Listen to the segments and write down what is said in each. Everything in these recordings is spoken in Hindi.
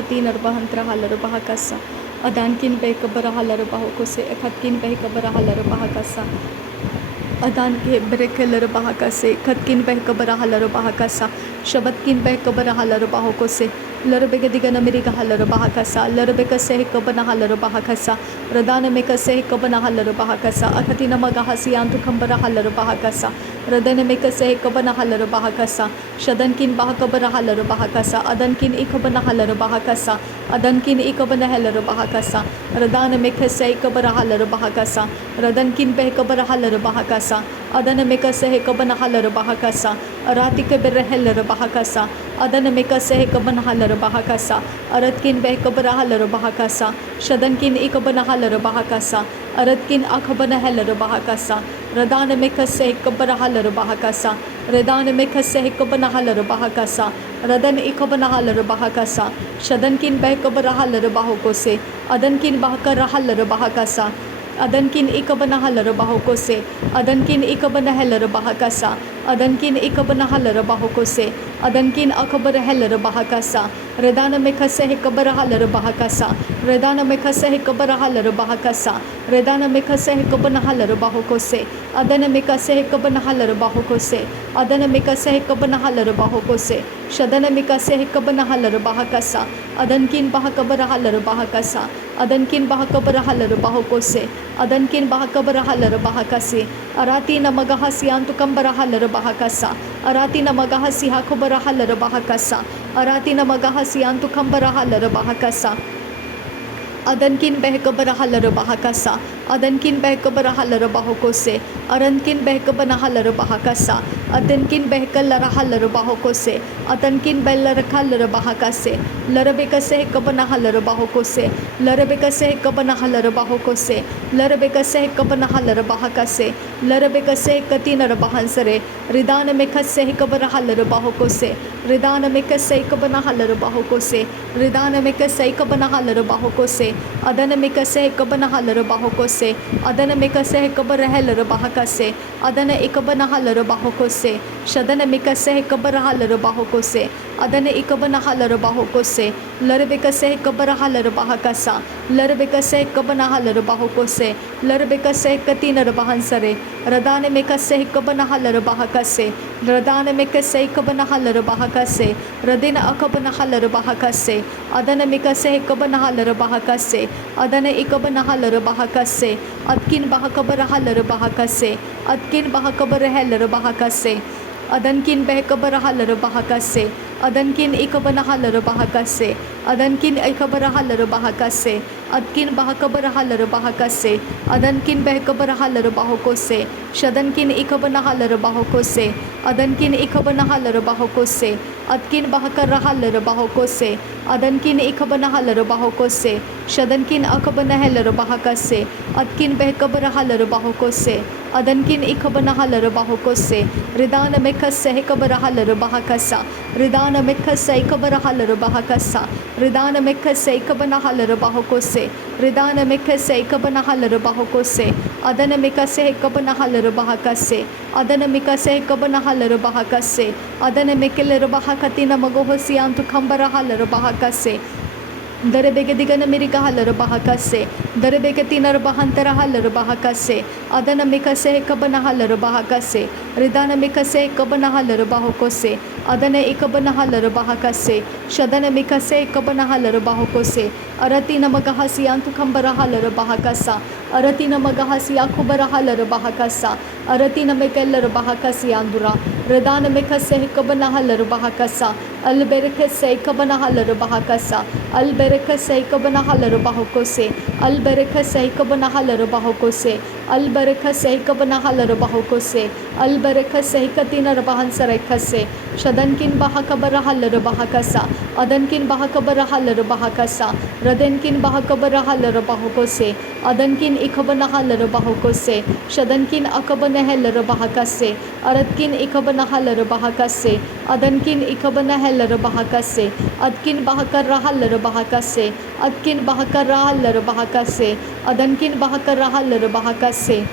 ekhatin arbahantra halar bahakasa adankin bekabara halar bahokose ekhatkin bekabara halar bahakasa अदान के ब्रेकलर बाहका से खतकिन बह कबरा हलर बाहका सा शबतकिन बह कबरा हलर बाहको से लरबे के दिगन मेरी का हलर बाहका सा लरबे का से कबना हलर बाहका सा रदान में का से कबना हलर बाहका सा अखतिन मगा हसियान तो खंबरा हलर बाहका सा रदन में का से कबना हलर बाहका सा शदन किन बाह कबरा हलर बाहका सा अदन किन इकबना हलर बाहका सा अदन किन इकबना हलर बाहका सा रदान में का से कबरा हलर बाहका सा रदन किन बह कबरा हलर बाहका सा अदन में का से कबना हलर बाहका सा अराति के बेरहलर बाहका सा अदन में का से कबना हलर बाहका सा अरत किन बह कबरा हलर बाहका सा शदन किन इकबना हलर बाहका सा अरत किन अखबना हलर बाहका सा रदान में का से कबरा हलर बाहका सा रदान में का से कबना हलर बाहका सा रदन इकबना हलर बाहका सा शदन किन बह कबरा हलर बाहको से अदन किन बहकर हलर बाहका सा अदन किन इकबना हलर बाहको से अदन किन इकबना हलर बाहका सा अदन किन इकबना हलर बाहको से अदन किन अकबर हलर बाहका सा रदान में खसे कबर हलर बाहका सा रदान में खसे कबर हलर बाहका सा रदान में खसे कबना हलर बाहको से अदन में कसे कबना हलर बाहको से अदन में कसे कबना हलर बाहको से शदन में कसे कबना हलर बाहका सा अदन किन बाह कबर हलर बाहका सा अदन किन बाह कबर हलर बाहको से अदन किन बाह कबर हलर बाहका से अराती नमगा हसियान तो कंबर हलर बाहका सा अराती नमगा हसिहा खबर हलर बाहका सा अराती नमगा हसियान तो कंबर हलर बाहका सा अदन किन बह कबर हलर बाहका सा अदन किन बह कबर हलर बाहको से अरन किन बह कबना हलर बाहका सा अदन किन बह कलर हलर बाहको से अदन किन बहलर हलर बाहका से लरबे कसे कबना हलर बाहको से लरबे कसे कबना हलर बाहको से लरबे कसे कबना हलर बाहका से लरबे कसे कतीनर बहंसरे रिदान में खसे कबर हलर बाहको से रिदान में कसे कबना हलर बाहको से रिदान में कसे कबना हलर बाहको से अदन में कसे कबना हलर बाहको से अदन में कसे कबर हलर बाहका से अदन इकबना हलर बाहको से शदन में कसे कबर हलर बाहको से अदन इकबना हलर बाहको से लरबे कसे कबर हलर बाहका सा लरबे कसे कबना हलर बाहको से लरबे कसे कतीनर बहंसरे रदान में कसे कबना हलर बाहका से रदान में कसे कबना हलर बाहका से रदिन अकबना हलर बाहका से अदन में कसे कबना हलर बाहका से अदन इकबना हलर बाहका से अदकिन बाह कबर हलर बाहका से अदकिन बाह कबर हलर बाहका से अदन किन बह कबर हलर बाहका से अदन किन इकबना हलर बाहका से अदन किन इकबर हलर बाहका से अदकिन बाह कबर हलर बाहका से अदन किन बह कबर हलर बाहको से शदन किन इकबना हलर बाहको से अदन किन इकबना हलर बाहको से अदकिन बाह कर हलर बाहको से अदन किन इकबना हलर बाहको से शदन किन अकबना हलर बाहका से अदकिन बह कबर हलर बाहको से अदन किन इकबना हलर बाहको से रिदान में खसे कबर हलर बाहका सा रिदान में खसे कबर हलर बाहका सा रिदान में खसे कबना हलर बाहको से रिदान में खसे कबना हलर बाहको से अदन में कसे कबना हलर बाहका से अदन में कसे कबना हलर बाहका से अदन में किलर बाहकतिन मगो हसियान तो खंबर हलर बाहका से दरबे के दिगन मेरी का हलर बाहका से दरबे के तीनर बहंतर हलर बाहका से अदन में कसे कबना हलर बाहका से रिदान में कसे कबना हलर बाहको से अदन इकबना हलर बाहका से शदन में कसे कबना हलर बाहको से अरती नमग हसियान तो खंबर हलर बाहका सा अरती नमग हसिया खुबर हलर बाहका सा अरती नमे कलर बाहका सियांदुरा रिदान में कसे कबना हलर बाहका सा अलबेरख से कबना हलर बाहका सा अलबेरख से कबना हलर बाहको से अलबेरख से कबना हलर बाहको से अलबेरख से कबना हलर बाहको से अलबेरख से कतीनर बहंसर से शदन किन बाह कबर हलर बाहका सा अदन किन बाह कबर हलर बाहका सा रदन किन बाह कबर हलर बाहको से अदन किन इकबना हलर बाहको से शदन किन अकबना हलर बाहका से अरद किन इकबना हलर बाहका से अदन किन इकबना हलर बाहका से अदकिन बाह कर हलर बाहका से अदकिन बाह कर हलर बाहका से अदन किन बाह कर हलर बाहका से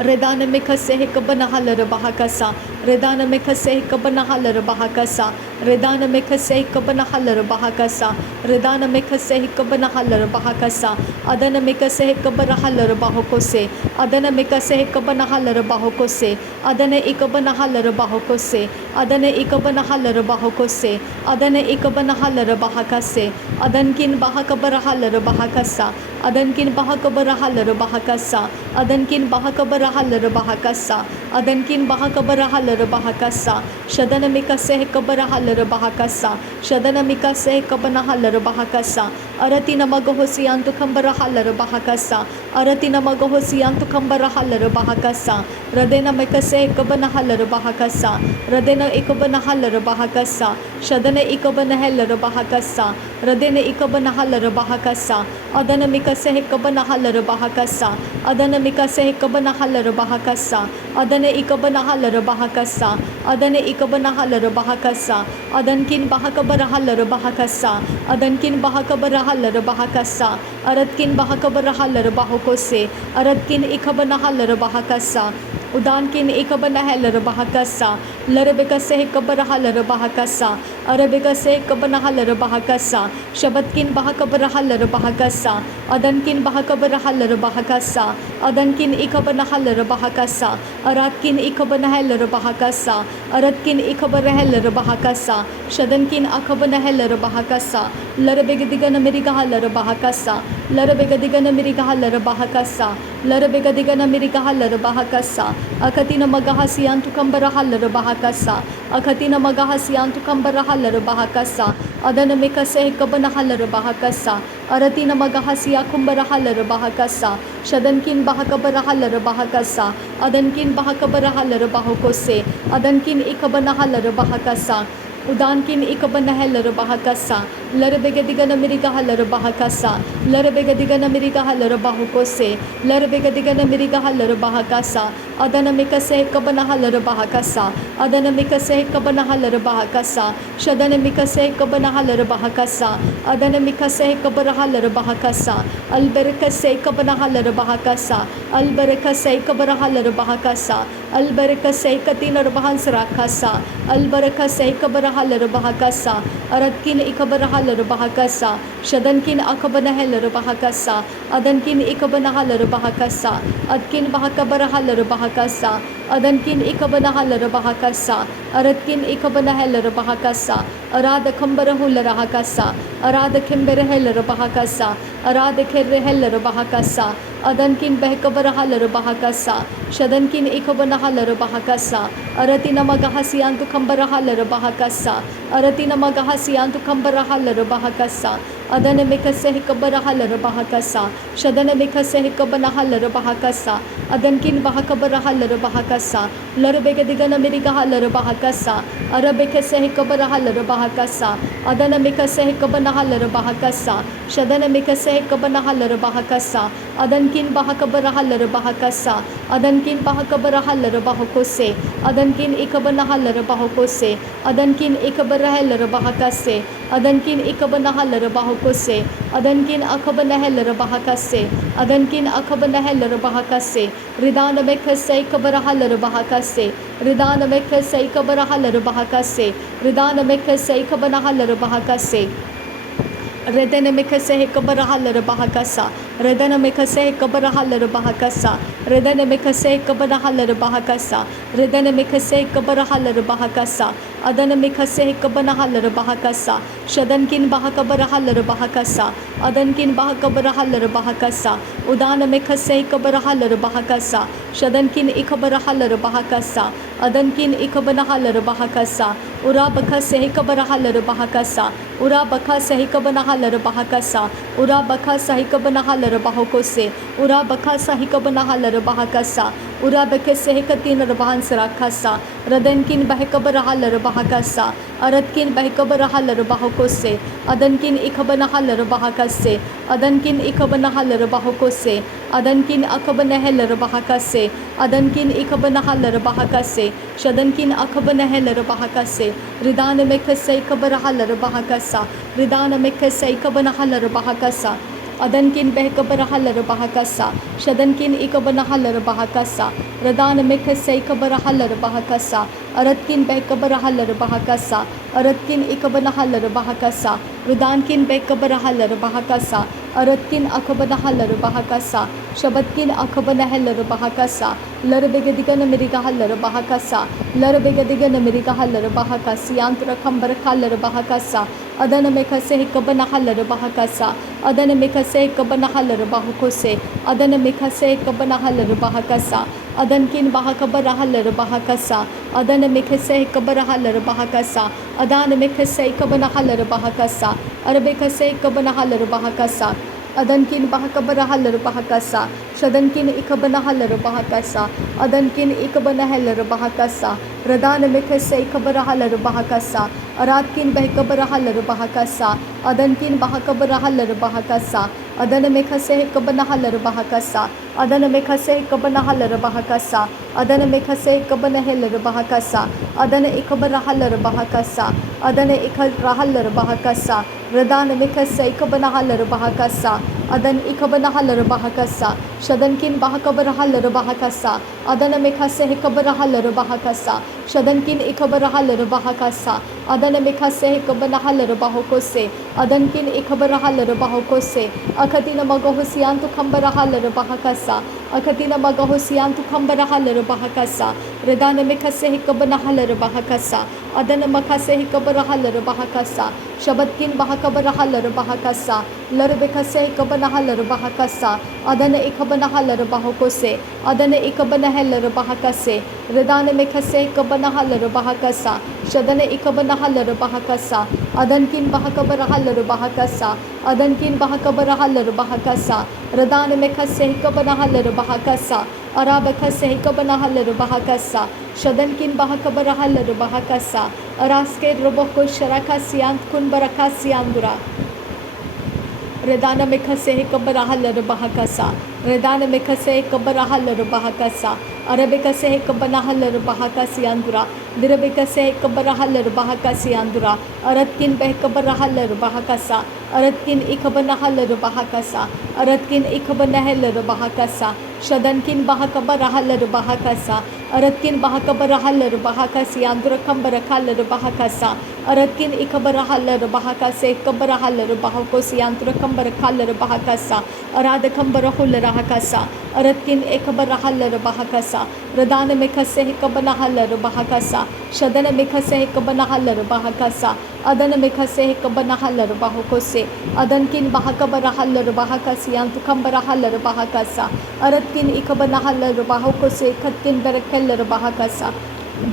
रिदान में खसे कबना हलर बाहका सा रिदान में खसे कबना हलर बाहका सा redana mekase kabana halar bahakasa redana mekase kabana halar bahakasa adana mekase kabana halar bahokose adana mekase kabana halar bahokose adana ikabana halar bahokose adana ikabana halar bahokose adana ikabana halar bahakase adankin bahakabara halar bahakasa adankin bahakabara halar bahakasa adankin bahakabara halar bahakasa adankin bahakabara halar bahakasa shadana mikase kabara halar bahakasa shadana mikase kabana halar bahakasa arati namagahosiyantu kambara halar bahakasa arati namagahosiyantu kambara halar bahakasa radena mikase kabana halar bahakasa radena ikabana halar bahakasa shadana ikabana halar bahakasa radena ikabana halar bahakasa adana mikase kabana halar bahakasa adana mikase kabana halar bahakasa adana ikabana halar bahakasa adana ikabana halar bahakasa adankin bahakabara halar bahakasa adankin bahakabara halar bahakasa aratkin bahakabara halar bahokose aratkin ikabana halar bahakasa udankin ikabana halar bahakasa larabekase kabara halar bahakasa arabekase kabana halar bahakasa shabatkin bahakabara halar bahakasa adankin bahakabara halar bahakasa adankin ikabana halar bahakasa aratkin ikabana halar bahakasa aratkin ikabara halar bahakasa shadankin akabana halar bahakasa larabegadigan amerika halar bahakasa larabegadigan amerika halar bahakasa larabegadigan amerika halar bahakasa akatina magahasiyantu kambara halar bahakasa akatina magahasiyantu kambara halar bahakasa adana mikase kabana halar bahakasa aratina magahasiya kumbara halar bahakasa shadankin bahakabara halar bahakasa adankin bahakabara halar bahokose adankin ikabana halar bahakasa udankin ikabana halar bahakasa larabegadigan amerika halar bahakasa larabegadigan amerika halar bahokose larabegadigan amerika halar bahakasa adana mikase kabana halar bahakasa adana mikase kabana halar bahakasa shadana mikase kabana halar bahakasa adana mikase kabara halar bahakasa albarakase kabana halar bahakasa albarakase kabara halar bahakasa albarakase katinar bahansrakasa albarakase kabara halar bahakasa aratkin ikabara halar bahakasa shadankin akabana halar bahakasa adankin ikabana halar bahakasa adkin bahakabara halar bahakasa adankin ikabana halar bahakasa aratkin ikabana halar bahakasa arada kambara hular bahakasa arada kembere halar bahakasa arada kerre halar bahakasa adankin behkabara halar bahakasa shadankin ikabana halar bahakasa aratina magahasiyantu kambara halar bahakasa aratina magahasiyantu kambara halar bahakasa adana mikase kabara halar bahakasa shadana mikase kabana halar bahakasa adankin bahakabara halar bahakasa larabegadigan amerika halar bahakasa arabekase kabara halar bahakasa adana mikase kabana halar bahakasa shadana mikase kabana halar bahakasa adankin bahakabara halar bahakasa adankin bahakabara halar bahokose adankin ikabana halar bahokose adankin ikabara halar bahakase adankin ikabana halar bahokose adankin akabana halar bahakase adankin akabana halar bahakase ridana mekase kabara halar bahakase ridana mekase kabara halar bahakase ridana mekase kabana halar bahakase redana mikase kabara halar bahakasa redana mikase kabara halar bahakasa redana mikase kabara halar bahakasa redana mikase kabara halar bahakasa adana mikase kabana halar bahakasa shadankin bahakabara halar bahakasa adankin bahakabara halar bahakasa udana mikase kabara halar bahakasa shadankin ikabara halar bahakasa adankin ikabana halar bahakasa ura bakase kabara halar bahakasa ura bakase kabana halar bahakasa ura bakase kabana halar bahokose ura bakase kabana halar bahakasa ura bakase katin bahansrakasa radankin bahkabara halar bahakasa aratkin bahkabara halar bahokose adankin ikabana halar bahakase adankin ikabana halar bahokose adankin akabana halar bahakase adankin ikabana halar bahakase shadankin akabana halar bahakase ridana mekase kabara halar bahakasa ridana mekase kabana halar bahakasa Adankin behkabara halar bahakasa. Shadankin ikabana halar bahakasa. Radana mekase ikabara halar bahakasa. Aratkin behkabara halar bahakasa. Aratkin ikabana halar bahakasa. Rudankin behkabara halar bahakasa. Aratkin akabana halar bahakasa. Shabatkin akabana halar bahakasa. Larbegadigan America halar bahakasa. Larbegadigan America halar bahakasi. Yantra kambar halar bahakasa. Adana mekase ikabana halar bahakasa. Adana mekase ikabana halar bahakose. Adana mekase ikabana halar bahakasa. Adankin bahakabara halar bahakasa. Adana mekase ikabara halar bahakasa. Adana mekase ikabana halar bahakasa. Arbekase ikabana halar bahakasa. Adankin bahakabara halar bahakasa. Shadankin ikabana halar bahakasa. Adankin ikabana halar bahakasa. Radana mekase ikabara halar bahakasa. Aratkin behkabara halar bahakasa. Adankin bahakabara halar bahakasa. Adana mekase ikabana halar bahakasa. Adana mekase ikabana halar bahakasa. Adana mekase ikabana halar bahakasa. Adana ikabara halar bahakasa. Adana ikabara halar bahakasa. Radana mekase ikabana halar bahakasa. Adan ikabana halar bahakasa. Shadankin bahakabara halar bahakasa. Adana mekase ikabara halar bahakasa. Shadankin ikabara halar bahakasa. Adana mekase ikabana halar bahokose. Adankin ikabara halar bahokose. Akatina magahosiantu kambara halar bahakasa. Akatina magahosiantu kambara halar bahakasa. Redana mekase ikabana halar bahakasa. Adana makase ikabara halar bahakasa. Shabatkin bahakabara halar bahakasa. Larbekase ikabana halar bahakasa. Adana ikabana halar bahokose. Adana ikabana halar bahakase. Redana mekase ikabana halar bahakasa. Shadana ikabana halar bahakasa. Adankin bahakabara halar bahakasa. Adankin bahakabara halar bahakasa. Redana mekase ikabana halar bahakasa. Arabekase ikabana halar bahakasa. Shadankin bahakabara halar bahakasa. Araske roboko sharakasiant kun barakasiandura. Redana mekase ikabara halar bahakasa. Redana mekase ikabara halar bahakasa. Arabekase ikabana halar bahakasiandura. Dirabekase ikabara halar bahakasiandura. Aratkin behkabara halar bahakasa. Aratkin ikabana halar bahakasa. Aratkin ikabana halar bahakasa. Shadankin bahakabara halar bahakasa. Aratkin bahakabara halar bahakasiandura kambara halar bahakasa. Aratkin ikabara halar bahakase ikabara halar bahakosiandura kambara halar bahakasa. Arada kambara hular bahakasa. Aratkin ikabara halar bahakasa. Radana mekase ikabana halar bahakasa. Shadana mekase ikabana halar bahakasa. Adana mekase ikabana halar bahakose. Adankin bahakabara halar bahakasiantu kambara halar bahakasa. Aratkin ikabana halar bahakose katkin berekeller bahakasa.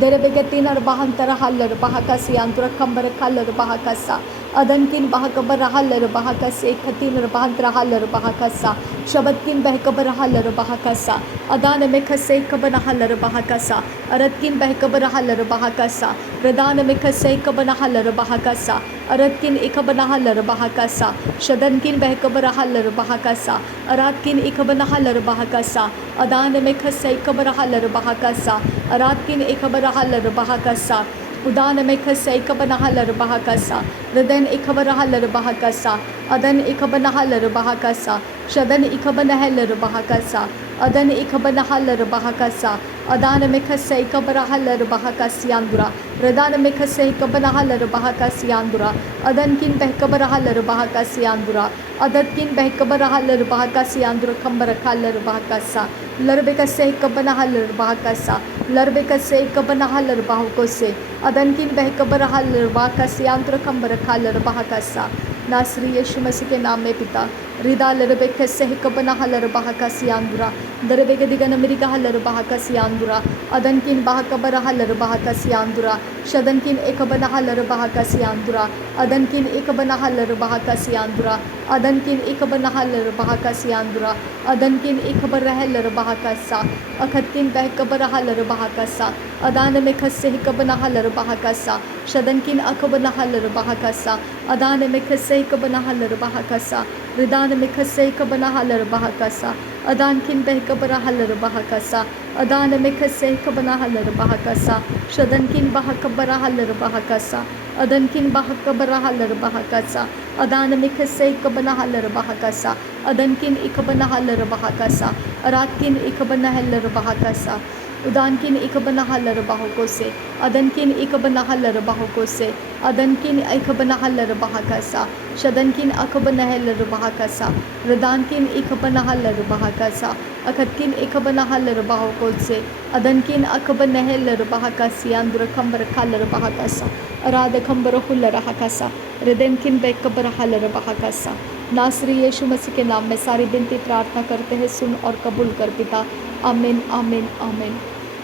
Derebegetinar bahantara halar bahakasiantura kambara halar bahakasa. Adankin bahakabara halar bahakase katinar bahantara halar bahakasa. Shabatkin behkabara halar bahakasa. Adana mekase ikabana halar bahakasa. Aratkin behkabara halar bahakasa. Radana mekase ikabana halar bahakasa. Aratkin ikabana halar bahakasa. Shadankin behkabara halar bahakasa. Aratkin ikabana halar bahakasa. Adana mekase ikabara halar bahakasa. Aratkin ikabara halar bahakasa. Udana mekase ikabana halar bahakasa. Radan ikabara halar bahakasa. Adan ikabana halar bahakasa. Shadan ikabana halar bahakasa. Adan ikabana halar bahakasa. Adana mekase ikabara halar bahakasiandura. Radana mekase ikabana halar bahakasiandura. Adankin behkabara halar bahakasiandura. Adatkin behkabara halar bahakasiandura kambara halar bahakasa. Larbekase ikabana halar bahakasa. Larbekase ikabana halar bahakose. Adankin behkabara halar bahakasiandura kambara halar bahakasa. नासरी यीशु मसीह के नाम में पिता रिदा लरबे कसे कबना हलर बाहका सियांदुरा दरबे के दिगन अमेरिका हलर बाहका सियांदुरा अदनकिन बाहकबरा हलर बाहका सियांदुरा शदनकिन एकबना हलर बाहका सियांदुरा अदनकिन एकबना हलर बाहका सियांदुरा अदनकिन एकबना हलर बाहका सियांदुरा अदनकिन एकबर हलर बाहका सा अखतिन बहकबरा हलर बाहका सा अदान में खसे कबना हलर बाहका सा शदनकिन अकबना हलर बाहका सा अदान में खसे कबना हलर बाहका सा रिदान में खसे कबना हलर बाहका सा अदान किन बहकबरा हलर बाहका सा अदान में खसे कबना हलर बाहका सा शदन किन बाहकबरा हलर बाहका सा Adankin bahakabara halar bahakasa. Adan mikase ikabana halar bahakasa. Adankin ikabana halar bahakasa. Aratkin ikabana halar bahakasa. Udankin ikabana halar bahakose. Adankin ikabana halar bahakose. Adankin ikabana halar bahakasa. Shadankin akabana halar bahakasa. Radankin ikabana halar bahakasa. Akatkin ikabana halar bahakose. Adankin akabana halar bahakasi andura kambar halar bahakasa. Arada kambar hular bahakasa. Redenkin bekabara halar bahakasa. नासरी यीशु मसीह के नाम में सारी विनती प्रार्थना करते हैं, सुन और कबूल कर पिता। आमीन आमीन आमीन।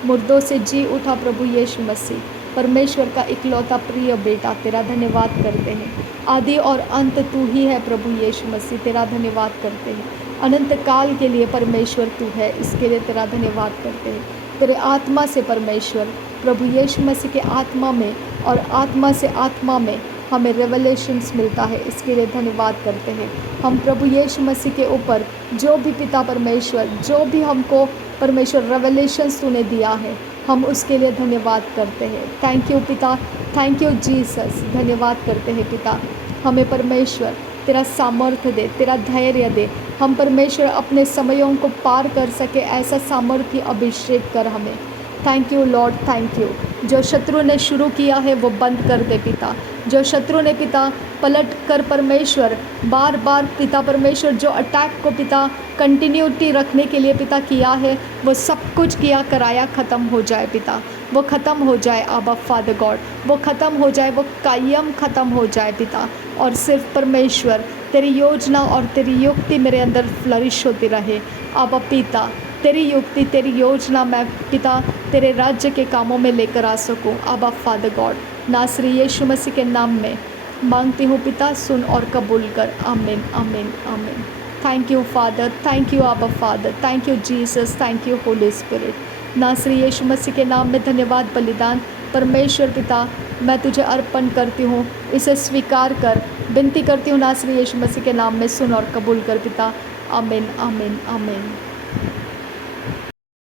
मुर्दों से जी उठा प्रभु यीशु मसीह, परमेश्वर का इकलौता प्रिय बेटा, तेरा धन्यवाद करते हैं। आदि और अंत तू ही है प्रभु यीशु मसीह, तेरा धन्यवाद करते हैं। अनंत काल के लिए परमेश्वर तू है, इसके लिए तेरा धन्यवाद करते हैं। तेरे आत्मा से परमेश्वर प्रभु यीशु मसीह के आत्मा में और आत्मा से आत्मा में हमें रेवलेशंस मिलता है, इसके लिए धन्यवाद करते हैं। हम प्रभु यीशु मसीह के ऊपर जो भी पिता परमेश्वर, जो भी हमको परमेश्वर रेवलेशंस तूने दिया है, हम उसके लिए धन्यवाद करते हैं। थैंक यू पिता, थैंक यू जीसस। धन्यवाद करते हैं पिता। हमें परमेश्वर तेरा सामर्थ्य दे, तेरा धैर्य दे। हम परमेश्वर अपने समयों को पार कर सके, ऐसा सामर्थ्य अभिषेक कर हमें। Thank you Lord, thank you. जो शत्रु ने शुरू किया है वो बंद कर दे पिता। जो शत्रु ने पिता पलट कर परमेश्वर बार बार पिता परमेश्वर जो अटैक को पिता कंटिन्यूटी रखने के लिए पिता किया है, वो सब कुछ किया कराया ख़त्म हो जाए पिता। वो ख़त्म हो जाए आबा फादर गॉड, वो ख़त्म हो जाए, वो कायम ख़त्म हो जाए पिता। और सिर्फ परमेश्वर तेरी योजना और तेरी युक्ति मेरे अंदर फ्लरिश होती रहे आबा पिता। तेरी युक्ति, तेरी योजना मैं पिता तेरे राज्य के कामों में लेकर आ सकूं आबा फादर गॉड। नासरी यीशु मसीह के नाम में मांगती हूँ पिता, सुन और कबूल कर। आमीन आमीन आमीन। Thank you father, thank you आबा father, thank you Jesus, thank you holy spirit. नासरी यीशु मसीह के नाम में धन्यवाद बलिदान परमेश्वर पिता मैं तुझे अर्पण करती हूँ, इसे स्वीकार कर। विनती करती हूँ नासरी यीशु मसीह के नाम में, सुन और कबूल कर पिता। आमीन आमीन आमीन।